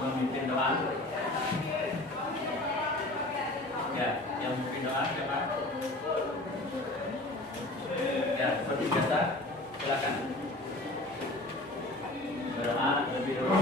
memimpin doa? Ya, yang memimpin doa siapa? Ya, seperti biasa, silakan berdoa lebih dulu.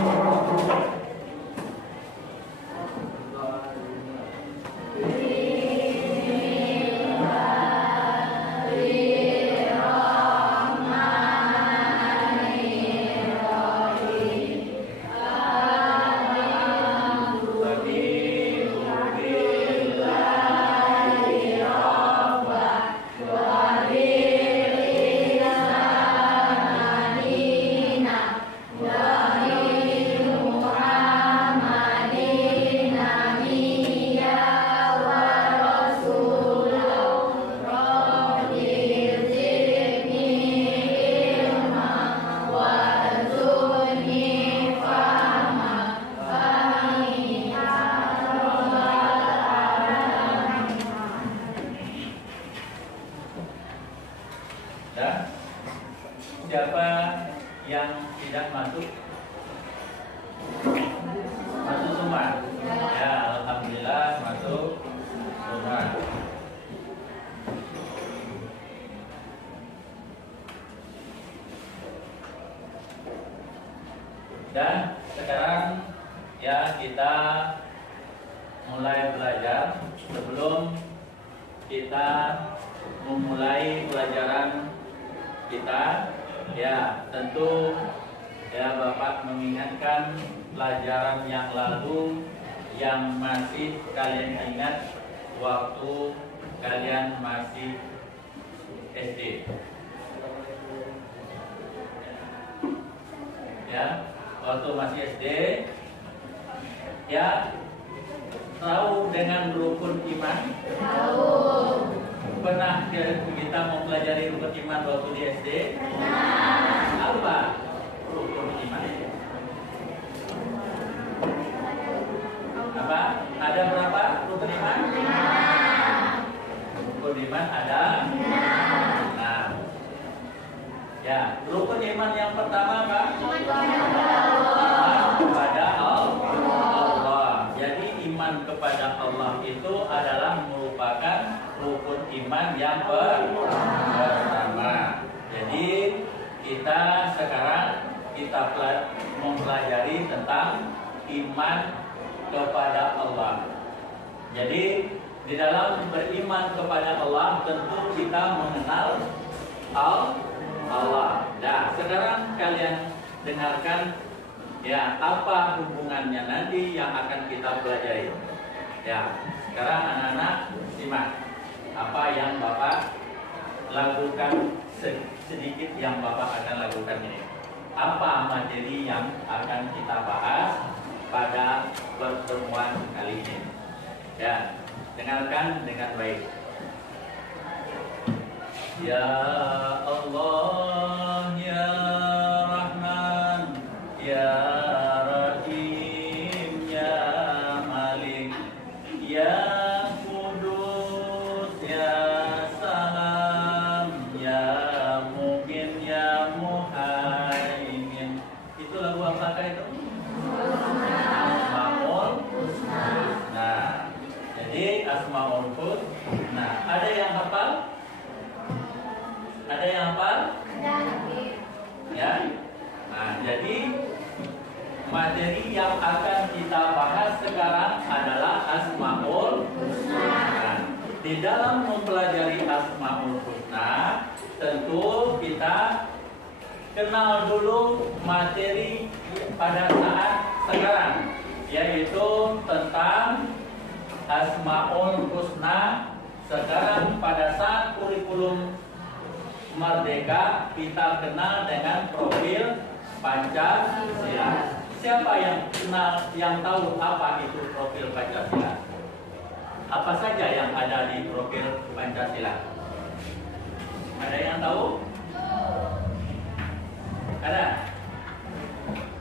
Dan siapa yang tidak masuk? Masuk semua. Ya, alhamdulillah masuk semua. Dan sekarang ya kita mulai belajar. Sebelum kita memulai pelajaran kita, ya tentu ya Bapak mengingatkan pelajaran yang lalu yang masih kalian ingat waktu kalian masih SD. Ya, waktu masih SD, ya tahu dengan rukun iman? Tahu. Pernah kita mempelajari rukun iman waktu di SD? Pernah. Apa rukun iman? Apa? Ada berapa rukun iman? 6. Rukun iman ada 6. Ya, rukun iman yang pertama apa? Iman kepada Allah. Jadi iman kepada Allah itu adalah merupakan rukun iman yang pertama. Jadi kita sekarang mempelajari tentang iman kepada Allah. Jadi di dalam beriman kepada Allah tentu kita mengenal Allah. Nah, sekarang kalian dengarkan ya apa hubungannya nanti yang akan kita pelajari. Ya, sekarang anak-anak simak apa yang Bapak lakukan, sedikit yang Bapak akan lakukan ini. Apa materi yang akan kita bahas pada pertemuan kali ini? Ya, dengarkan dengan baik. Ya Allah, ya Rahman, ya Rahim, ya Malik, ya Kudus, ya Salam, ya Mu'min, ya Muhaimin. Itu lagu apakah itu? Asmaul Husna. Nah, jadi Asmaul Husna. Nah, ada yang hafal? Ada yang hafal? Ya. Nah, jadi materi yang akan kita bahas sekarang adalah Asmaul Husna. Nah, di dalam mempelajari Asmaul Husna, tentu kita kenal dulu materi pada saat sekarang, yaitu tentang Asmaul Husna. Sekarang pada saat kurikulum Merdeka kita kenal dengan profil Pancasila. Siapa yang kenal, yang tahu apa itu profil Pancasila? Apa saja yang ada di profil Pancasila? Ada yang tahu? Ada.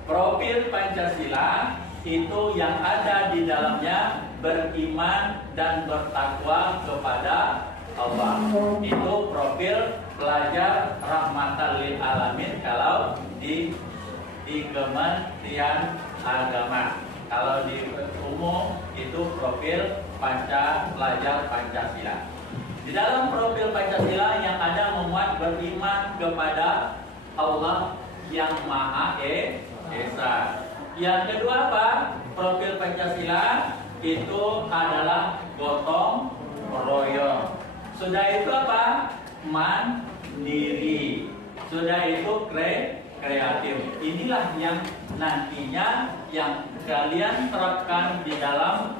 Profil Pancasila itu yang ada di dalamnya beriman dan bertakwa kepada Allah. Itu profil pelajar rahmatan lil alamin kalau di Kementerian Agama. Kalau di umum itu profil pelajar Pancasila. Di dalam profil Pancasila yang ada memuat beriman kepada Allah yang Maha Esa. Yang kedua apa? Profil Pancasila itu adalah gotong royong. Sudah itu apa? Mandiri. Sudah itu kreatif. Inilah yang nantinya yang kalian terapkan di dalam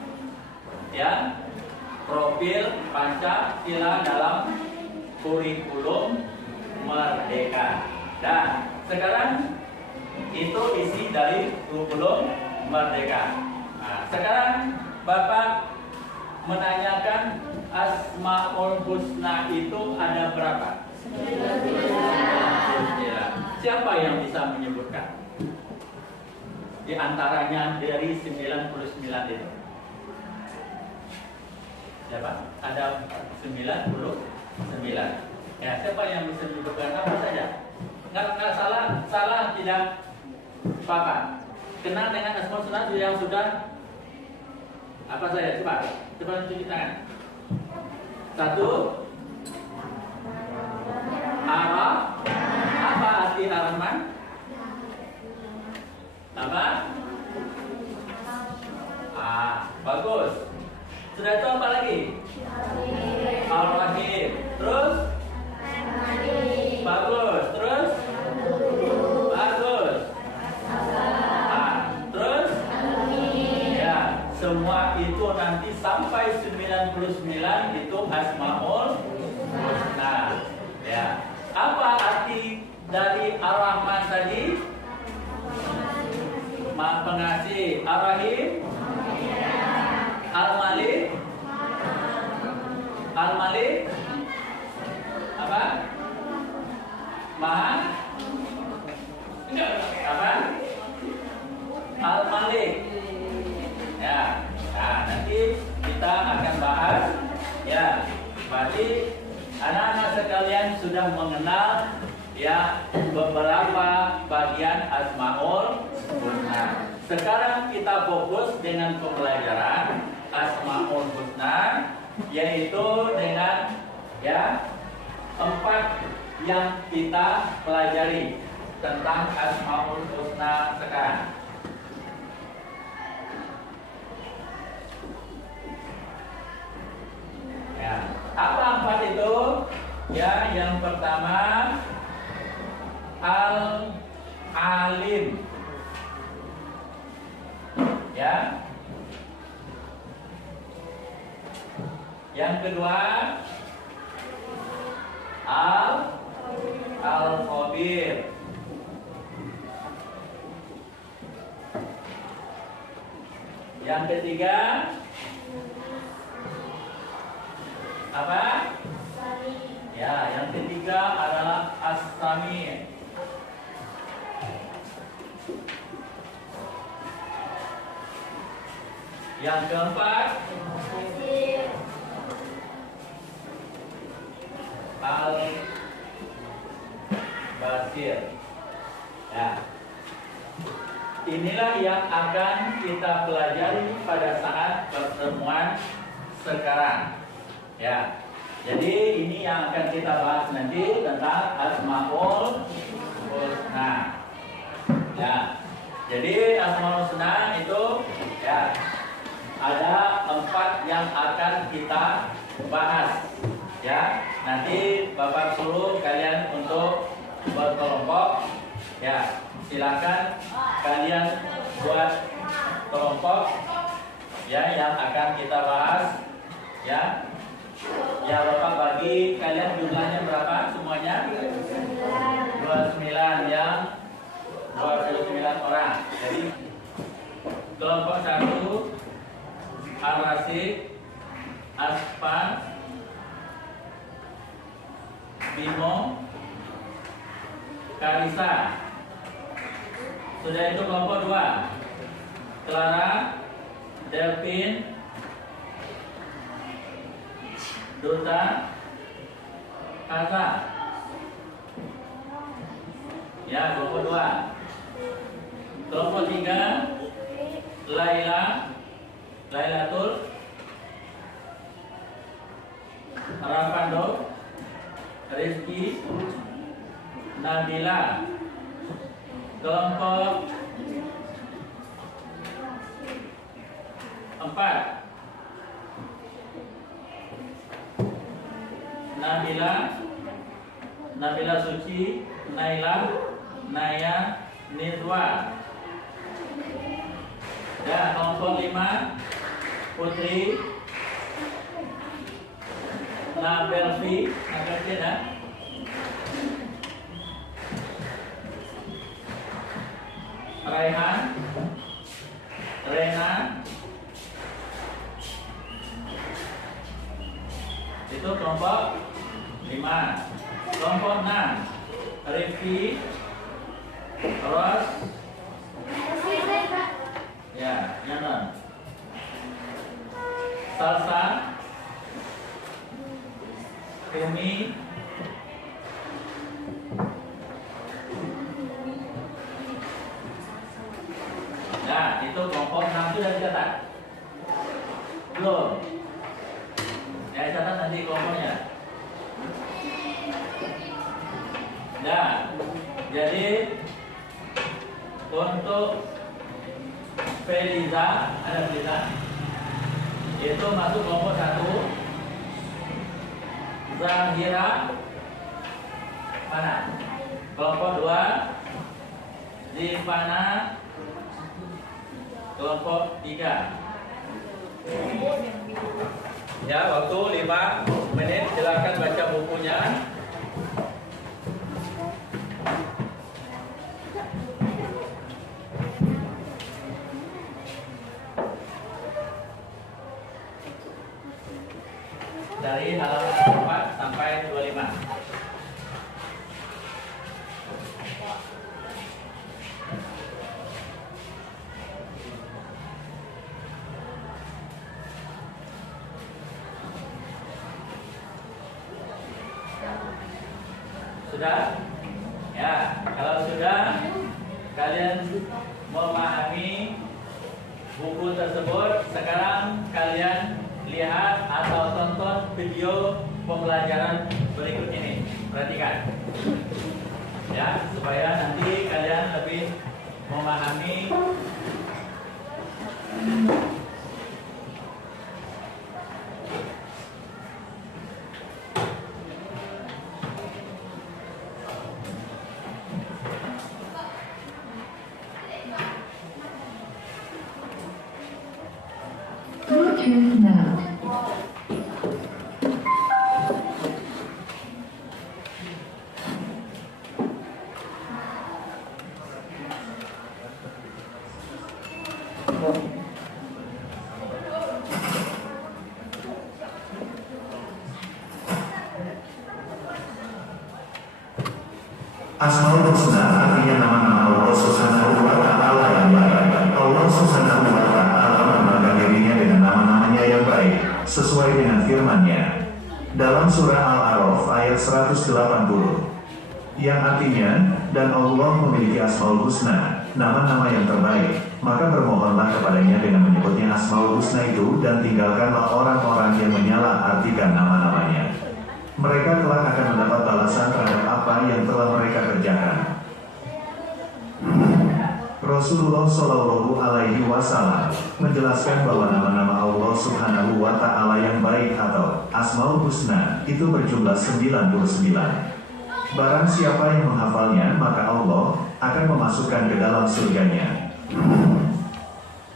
ya profil Pancasila dalam kurikulum Merdeka. Dan sekarang itu isi dari kurikulum Merdeka. Nah, sekarang Bapak menanyakan Asmaul Husna itu ada berapa? 99. Siapa yang bisa menyebutkan? Di antaranya dari 99 itu. Siapa? Ada 99. Ya, siapa yang bisa menyebutkan apa saja? Nggak salah tidak apa-apa. Kenal dengan Asmaul Husna yang sudah apa saja? Coba cuci tangan. 1. Arah. Apa arti Ar-Rahman? Apa? Bagus. Sudah itu apa lagi? Ar-Rahim. Terus? Bagus. Terus? Bagus. Terus? Ya, semua itu nanti sampai 99 itu Asmaul Husna. Ya. Apa arti dari Ar-Rahman tadi? Maha Pengasih. Ar-Rahim? Al-Malik? Al-Malik? Apa? Maha? Apa? Al-Malik. Ya. Nah, nanti kita akan bahas. Ya. Berarti anak-anak sekalian sudah mengenal ya beberapa bagian Asmaul Husna. Sekarang kita fokus dengan pembelajaran Asmaul Husna, yaitu dengan ya 4 yang kita pelajari tentang Asmaul Husna sekarang. Ya, apa 4 itu? Ya, yang pertama Al-Alim. Ya. Yang kedua Al-Khabir. Yang ketiga apa? Ya, yang ketiga adalah As-Sami'. Yang keempat Al-Basir. Ya. Inilah yang akan kita pelajari pada saat pertemuan sekarang. Ya. Jadi ini yang akan kita bahas nanti tentang Asmaul Husna. Ya. Jadi Asmaul Husna itu ya ada 4 yang akan kita bahas. Ya, nanti Bapak suruh kalian untuk berkelompok. Ya, silakan kalian buat kelompok ya yang akan kita bahas. Ya. Ya, Bapak bagi kalian jumlahnya berapa semuanya? 29 yang 29 orang. Jadi kelompok 1 Ar-Rasyid, Aspan, Bimo, Karisa. Sudah itu kelompok 2 Clara, Delvin, Duta, Kasa. Ya, kelompok 2. Kelompok 3 Lailatul, Rafando, Rizki, Nabila. Kelompok 4, Nabila Suci, Naila, Naya, Nizwa. Ya, kelompok 5, Putri, Nabelvi, ya. Raihan, Rena, itu kelompok 5. Kelompok 6, Rifki, Ros, ya, Yanon, Salsa, Umi, nah itu kelompok 6 sudah dicatat? Belum? Ya, catat nanti kelompoknya. Nah, jadi untuk Feliza, ada Feliza, itu masuk kelompok 1. Zahira, mana? Kelompok 2. Zifana, kelompok 3. Ya, waktu 5 menit. Silakan baca bukunya. Dari halaman 4 sampai 25. Sudah? Ya, kalau sudah, kalian memahami buku tersebut. Sekarang kalian lihat atau tonton video pembelajaran berikut ini. Perhatikan, ya, supaya nanti kalian lebih memahami. Bluetooth mode. Asmaul Husna artinya nama-nama Allah Subhanahu wa Ta'ala yang baik. Allah Subhanahu wa Ta'ala membanggakan dirinya dengan nama-namanya yang baik, sesuai dengan firman-Nya dalam surah Al-A'raf ayat 180, yang artinya, dan Allah memiliki Asmaul Husna, nama-nama yang terbaik. Maka bermohonlah kepadanya dengan menyebutnya Asmaul Husna itu, dan tinggalkanlah orang-orang yang menyalah-artikan nama-namanya. Mereka kelak akan mendapat balasan terhadap apa yang telah mereka kerjakan. Rasulullah Shallallahu Alaihi Wasallam menjelaskan bahwa nama-nama Allah Subhanahu wa Ta'ala yang baik atau Asmaul Husna itu berjumlah 99. Barang siapa yang menghafalnya, maka Allah akan memasukkan ke dalam surganya.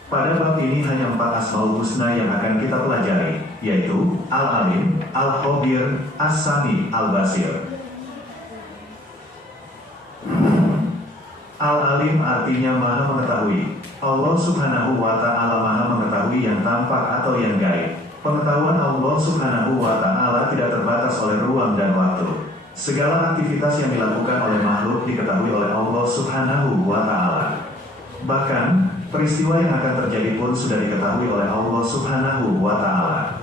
Pada bab ini hanya 4 Asmaul Husna yang akan kita pelajari, yaitu Al-Alim, Al-Khabir, As-Sami, Al-Basir. Al-Alim artinya Maha Mengetahui. Allah Subhanahu wa Ta'ala Maha Mengetahui yang tampak atau yang gaib. Pengetahuan Allah Subhanahu wa Ta'ala tidak terbatas oleh ruang dan waktu. Segala aktivitas yang dilakukan oleh makhluk diketahui oleh Allah Subhanahu wa Ta'ala. Bahkan peristiwa yang akan terjadi pun sudah diketahui oleh Allah Subhanahu wa Ta'ala.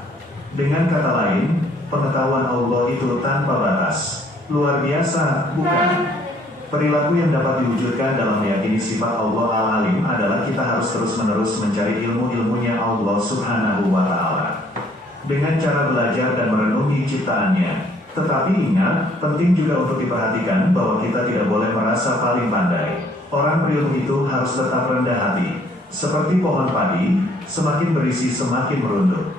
Dengan kata lain, pengetahuan Allah itu tanpa batas. Luar biasa, bukan? Perilaku yang dapat diwujudkan dalam meyakini sifat Allah Al-Alim adalah kita harus terus-menerus mencari ilmu-ilmunya Allah Subhanahu wa Ta'ala dengan cara belajar dan merenungi ciptaannya. Tetapi ingat, penting juga untuk diperhatikan bahwa kita tidak boleh merasa paling pandai. Orang berilmu itu harus tetap rendah hati. Seperti pohon padi, semakin berisi semakin merunduk.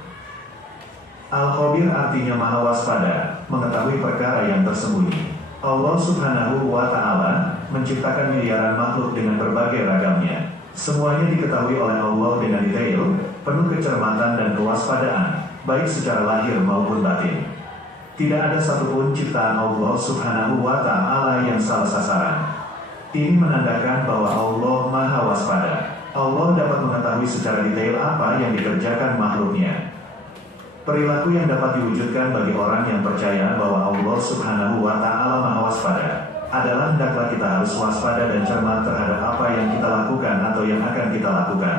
Al-Khabir artinya maha waspada, mengetahui perkara yang tersembunyi. Allah Subhanahu wa Ta'ala menciptakan miliaran makhluk dengan berbagai ragamnya. Semuanya diketahui oleh Allah dengan detail, penuh kecermatan dan kewaspadaan, baik secara lahir maupun batin. Tidak ada satupun ciptaan Allah Subhanahu wa Ta'ala yang salah sasaran. Ini menandakan bahwa Allah maha waspada. Allah dapat mengetahui secara detail apa yang dikerjakan makhluknya. Perilaku yang dapat diwujudkan bagi orang yang percaya bahwa Allah Subhanahu wa Ta'ala maha waspada adalah hendaklah kita harus waspada dan cermat terhadap apa yang kita lakukan atau yang akan kita lakukan.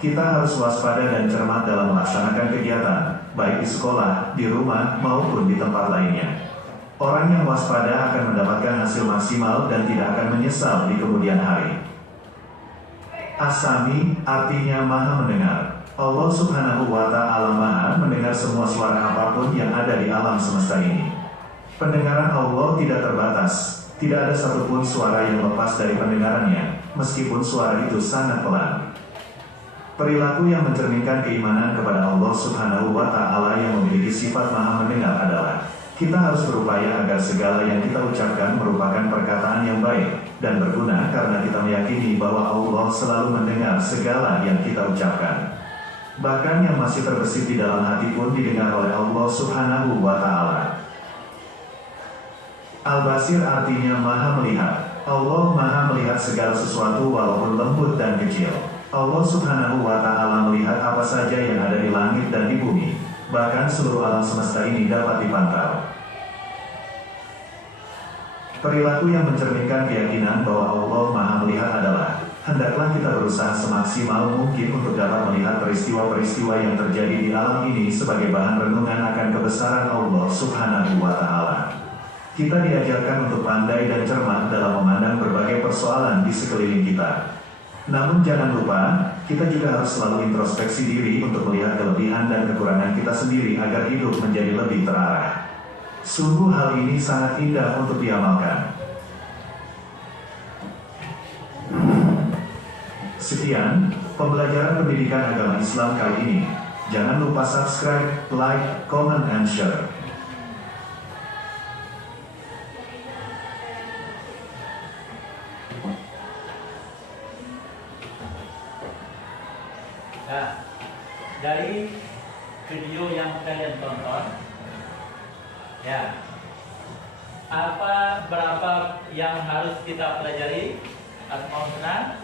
Kita harus waspada dan cermat dalam melaksanakan kegiatan, baik di sekolah, di rumah, maupun di tempat lainnya. Orang yang waspada akan mendapatkan hasil maksimal dan tidak akan menyesal di kemudian hari. As-Sami artinya maha mendengar. Allah Subhanahu wa Ta'ala maha mendengar semua suara apapun yang ada di alam semesta ini. Pendengaran Allah tidak terbatas. Tidak ada satupun suara yang lepas dari pendengarannya, meskipun suara itu sangat pelan. Perilaku yang mencerminkan keimanan kepada Allah Subhanahu wa Ta'ala yang memiliki sifat maha mendengar adalah kita harus berupaya agar segala yang kita ucapkan merupakan perkataan yang baik dan berguna karena kita meyakini bahwa Allah selalu mendengar segala yang kita ucapkan. Bahkan yang masih terbesit di dalam hati pun didengar oleh Allah Subhanahu wa Ta'ala. Al-Basir artinya maha melihat. Allah maha melihat segala sesuatu walaupun lembut dan kecil. Allah Subhanahu wa Ta'ala melihat apa saja yang ada di langit dan di bumi. Bahkan seluruh alam semesta ini dapat dipantau. Perilaku yang mencerminkan keyakinan bahwa Allah maha melihat adalah hendaklah kita berusaha semaksimal mungkin untuk dapat melihat peristiwa-peristiwa yang terjadi di alam ini sebagai bahan renungan akan kebesaran Allah Subhanahu wa Ta'ala. Kita diajarkan untuk pandai dan cermat dalam memandang berbagai persoalan di sekeliling kita. Namun jangan lupa, kita juga harus selalu introspeksi diri untuk melihat kelebihan dan kekurangan kita sendiri agar hidup menjadi lebih terarah. Sungguh hal ini sangat indah untuk diamalkan. Sekian, pembelajaran pendidikan agama Islam kali ini. Jangan lupa subscribe, like, comment, and share. Nah, dari video yang kalian tonton, ya, berapa yang harus kita pelajari? Asmaul Husna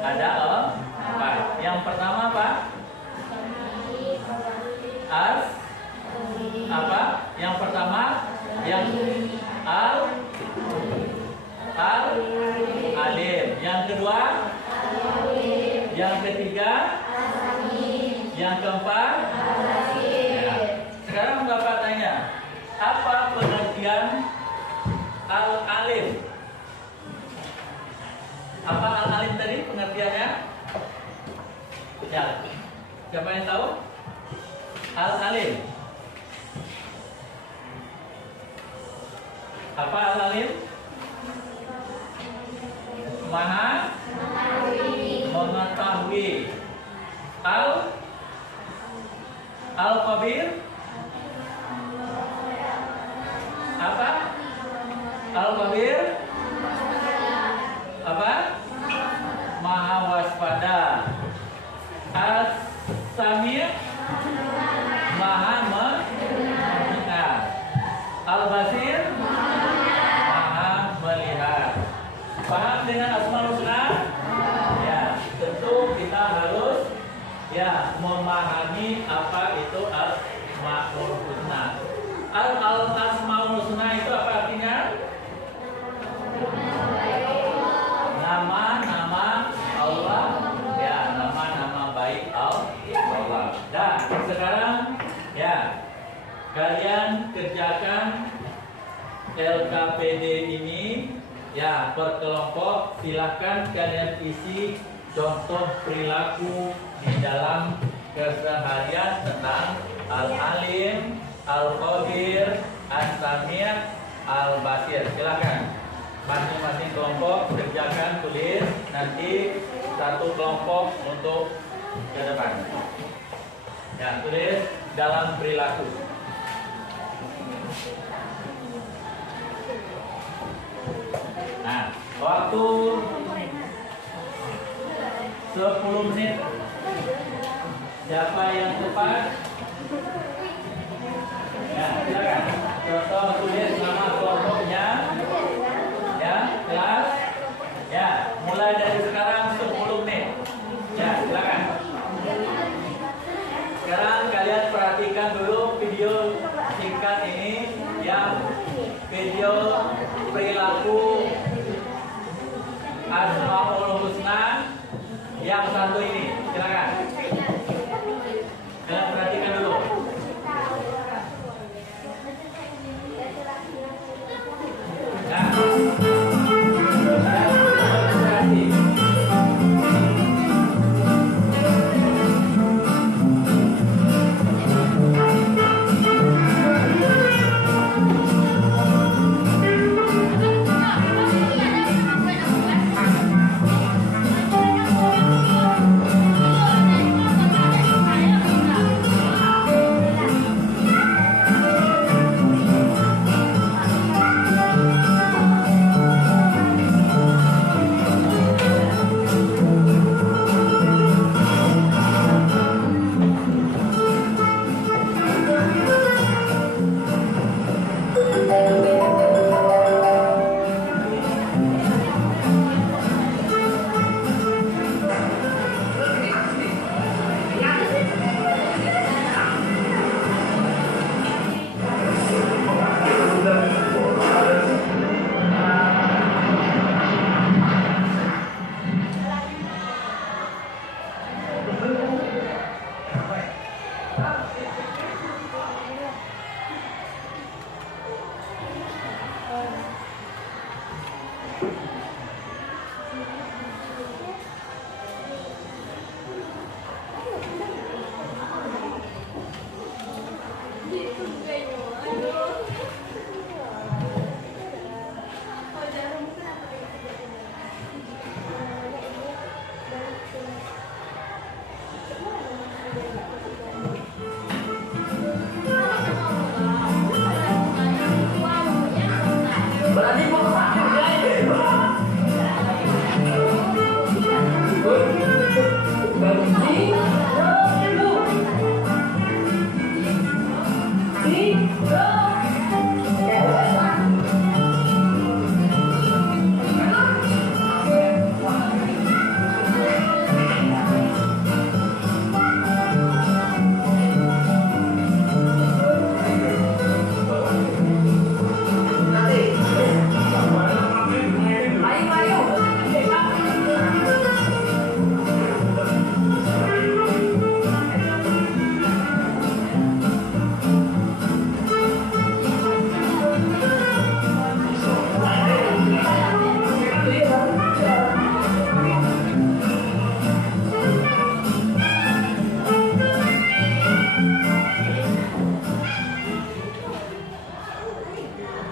ada empat. Yang pertama apa? Yang pertama yang Alim. Yang kedua, yang ketiga, yang keempat. Ya. Sekarang Bapak tanya, apa pengertian Al-Alim? Apa Al-Alim tadi pengertiannya? Ya, siapa yang tahu? Al-Alim. Apa Al-Alim? Maha mengetahui. Al-Khabir? Apa? Al-Khabir? Apa? Maha waspada. As-Sami' maha mendengar. Al-Basir maha melihat. Paham dengan Asmaul Husna? Ya, tentu kita harus memahami apa itu Asmaul Husna. Al-Asmaul Husna itu apa artinya? Nama-nama Allah, ya, nama-nama baik Allah. Dan sekarang ya, kalian kerjakan LKPD ini Ya, per kelompok silahkan kalian isi contoh perilaku di dalam keseharian tentang Al-Alim, Al-Khabir, As-Sami', Al-Basir. Silakan masing-masing kelompok kerjakan, tulis, nanti satu kelompok untuk ke depan. Ya, tulis dalam perilaku. Nah, waktu 10 menit. Siapa yang cepat? Ya, silakan. Contoh tulis nama kelompoknya. Ya, kelas. Ya, mulai dari sekarang 10 menit. Ya, silakan. Sekarang kalian perhatikan dulu video singkat ini, yang video perilaku Asmaul Husna yang satu ini. Silakan. Kalian perhatikan dulu.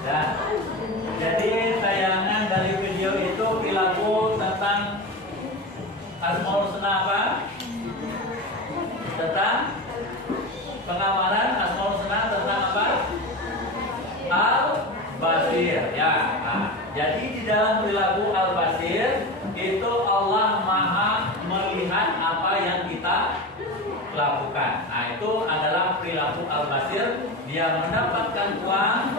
Nah, jadi tayangan dari video itu perilaku tentang Asmaul Husna apa? Tentang pengamalan Asmaul Husna tentang apa? Al-Basir. Ya. Nah, jadi di dalam perilaku Al-Basir itu Allah Maha melihat apa yang kita lakukan. Nah, itu adalah perilaku Al-Basir. Dia mendapatkan uang,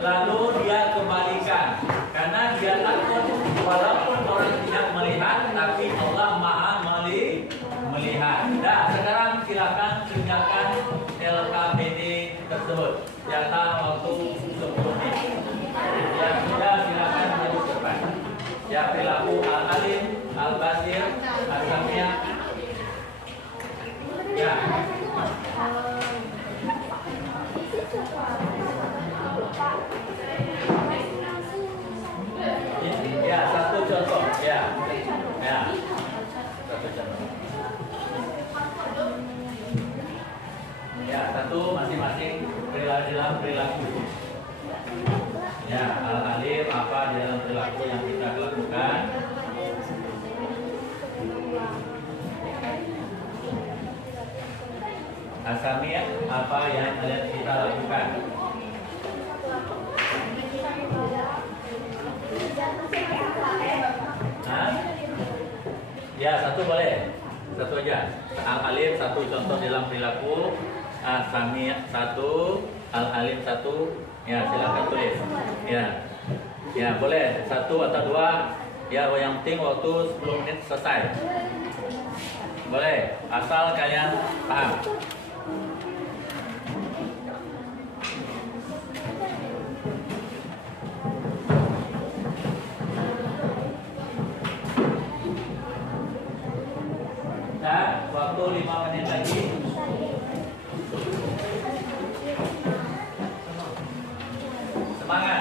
lalu dia kembalikan karena dia takut walaupun orang tidak melihat, tapi Allah Maha melihat. Nah, sekarang silakan kerjakan LKPD tersebut. Jatah waktu 10 menit. Yang sudah silakan maju ke depan. Ya, perilaku Al-Alim, Al-Basir, Al-Sami'. Ya. Ya, satu contoh. Ya, ya, satu contoh. Ya, satu masing-masing perilaku. Ya, al-alim apa di dalam perilaku yang kita lakukan. Asami apa yang kita lakukan. Hah? Ya, satu boleh. Satu aja. Al-alim satu contoh dalam perilaku. Asami satu, al-alim satu. Ya, silakan tulis. Ya. Ya, boleh. Satu atau dua. Ya, yang penting waktu 10 menit selesai. Boleh, asal kalian paham. Dan waktu 5 menit lagi. Semangat.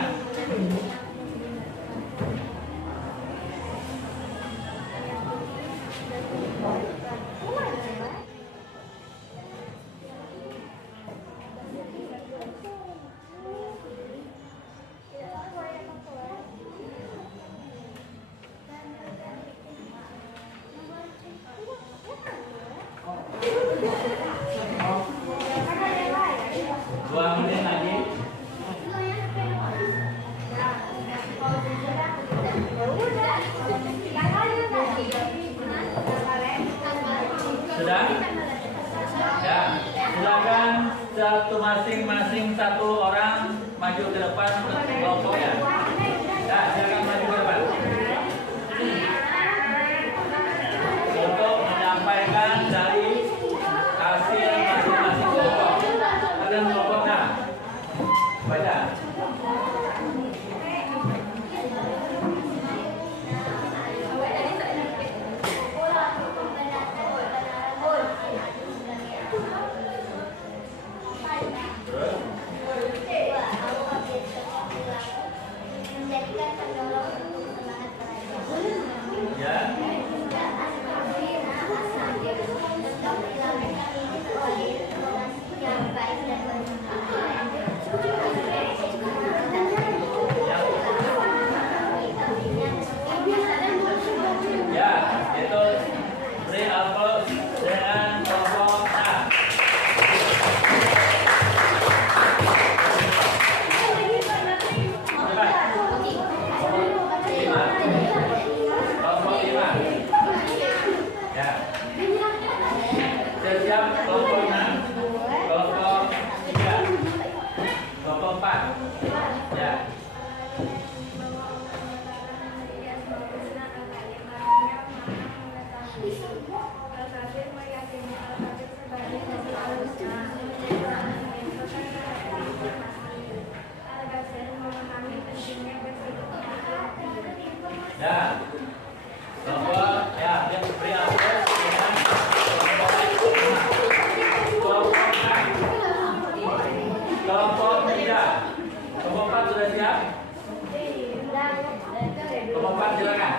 Sudah? Ya, silakan satu masing-masing satu orang maju ke depan kelompoknya. Ya, silakan maju ke depan. Untuk menyampaikan dari hasil masing-masing kelompok. Kalian kelompoknya baca. Ya, bahwa ya yang beri akses dengan kelompok 3. Kelompok 4 sudah siap? Kelompok 4 silakan.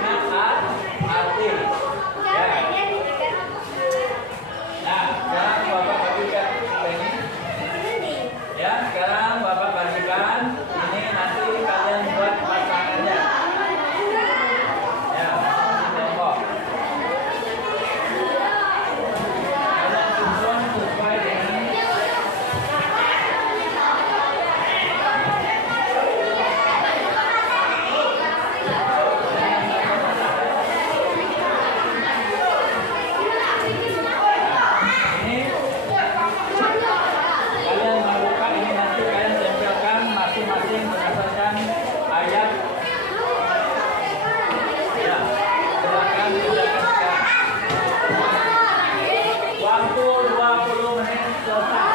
dengan arti. Ya. Nah, sekarang Bapak bagikan ini. Ya, sekarang Bapak bagikan ini nanti kalian buat pasangannya. Ya, kelompok. Kalian susun sesuai dengan ayat. Ya, silakan kerjakan sekarang. Waktu 20 menit selesai.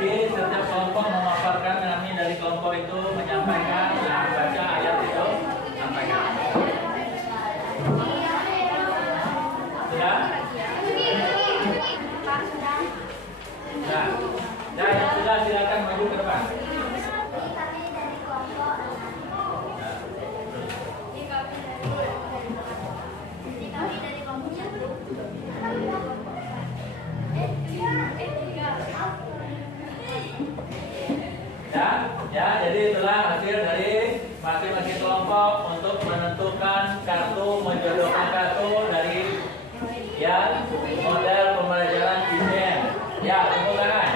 Jadi setiap kelompok memaparkan kami dari kelompok itu menyampaikan, baca ayat itu, sampaikan. Sudah? Nah, yang sudah silakan maju ke depan. Ya, jadi itulah hasil dari masing-masing kelompok untuk menentukan kartu, menjodohkan kartu dari ya model pembelajaran IPM. Ya, tepuk tangan.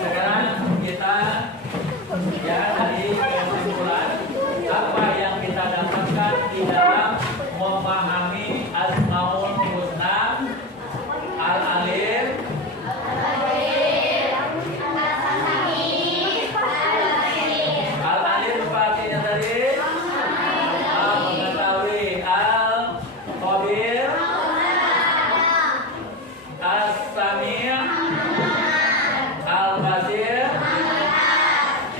Sekarang kita ya dari kesimpulan apa yang kita dapatkan di dalam memahami Asmaul Husna, Al-Alim, Al-Alim artinya tadi mengetahui, Al-Khabir, As-Sami', Al-Basir.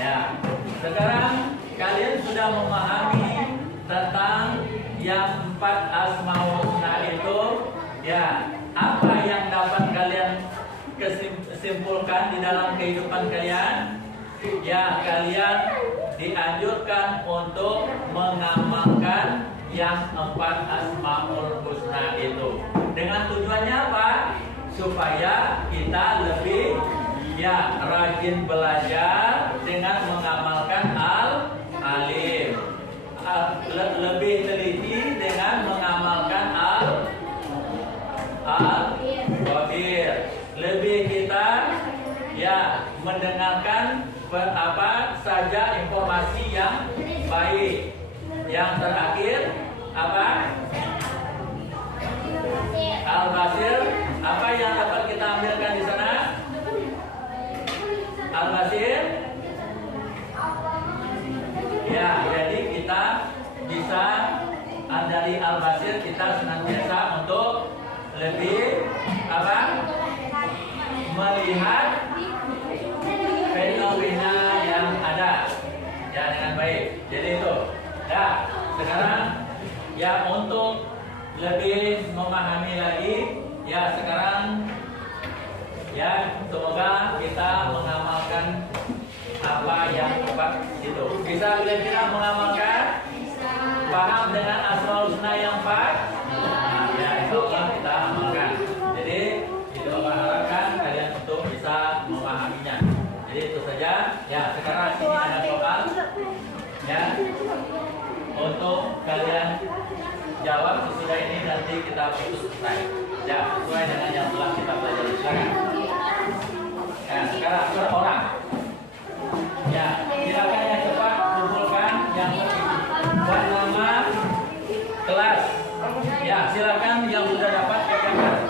Ya, sekarang kalian sudah memahami tentang yang 4 Asmaul Husna itu. Ya, apa yang dapat kalian kesimpulkan di dalam kehidupan kalian? Ya, kalian dianjurkan untuk mengamalkan yang 4 Asmaul Husna itu. Dengan tujuannya apa? Supaya kita lebih ya rajin belajar dengan mengamalkan Al-Alim, lebih teliti dengan mengamalkan Al-Khabir, lebih kita ya mendengarkan apa saja informasi yang baik. Yang terakhir apa? Al-Basir. Apa yang dapat kita ambilkan di sana? Al-Basir. Ya, jadi kita bisa dari Al-Basir kita senantiasa untuk lebih apa? Melihat fenomena yang ada ya dengan baik. Jadi itu. Nah, sekarang ya untuk lebih memahami lagi ya sekarang ya semoga kita mengamalkan apa yang tepat itu. Bisa kira-kira mengamalkan? Paham dengan Asmaul Husna yang 4? Nah, ya insyaallah kita amalkan. Jadi itu Bapak harapkan kalian untuk bisa memahaminya. Jadi itu saja. Ya sekarang sini ada soal. Ya. untuk kalian jawab sesudah ini, nanti kita putus selesai. Ya, sesuai dengan yang telah kita pelajari. Silakan. Ya, sekarang per orang. Ya, silakan yang cepat kumpulkan yang buat nama kelas. Ya, silakan yang sudah dapat kecatat.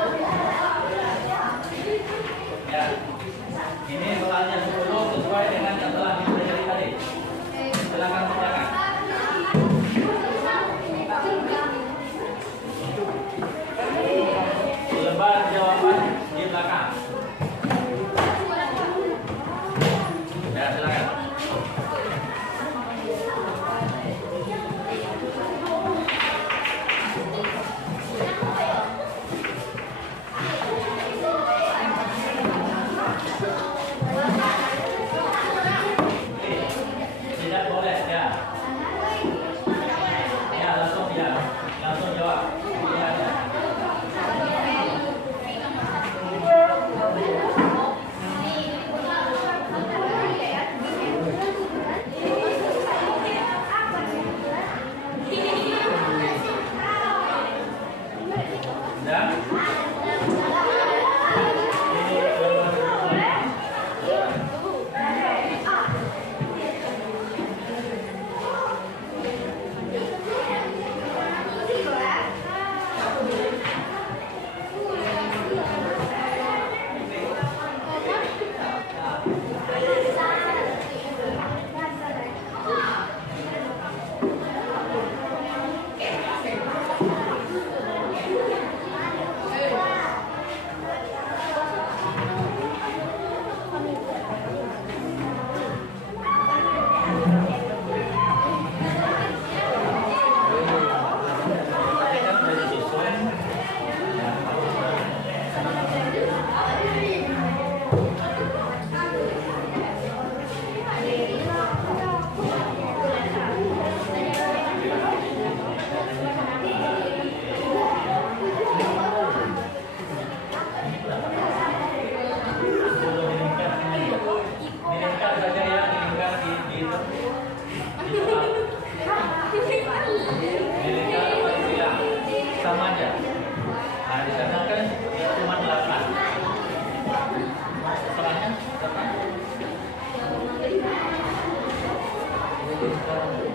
Ya, ini soalnya 10 sesuai dengan yang telah dipelajari tadi. Silakan kerjakan. Lebar jawaban di belakang. Ya, silakan. Tidak boleh, ya. Ya, langsung jawab. Ya, ya. Ya. Meningkat saja ya, meningkat di meningkat apa hilang sama aja. Nah, di sana kan cuma 8. Soalnya 8.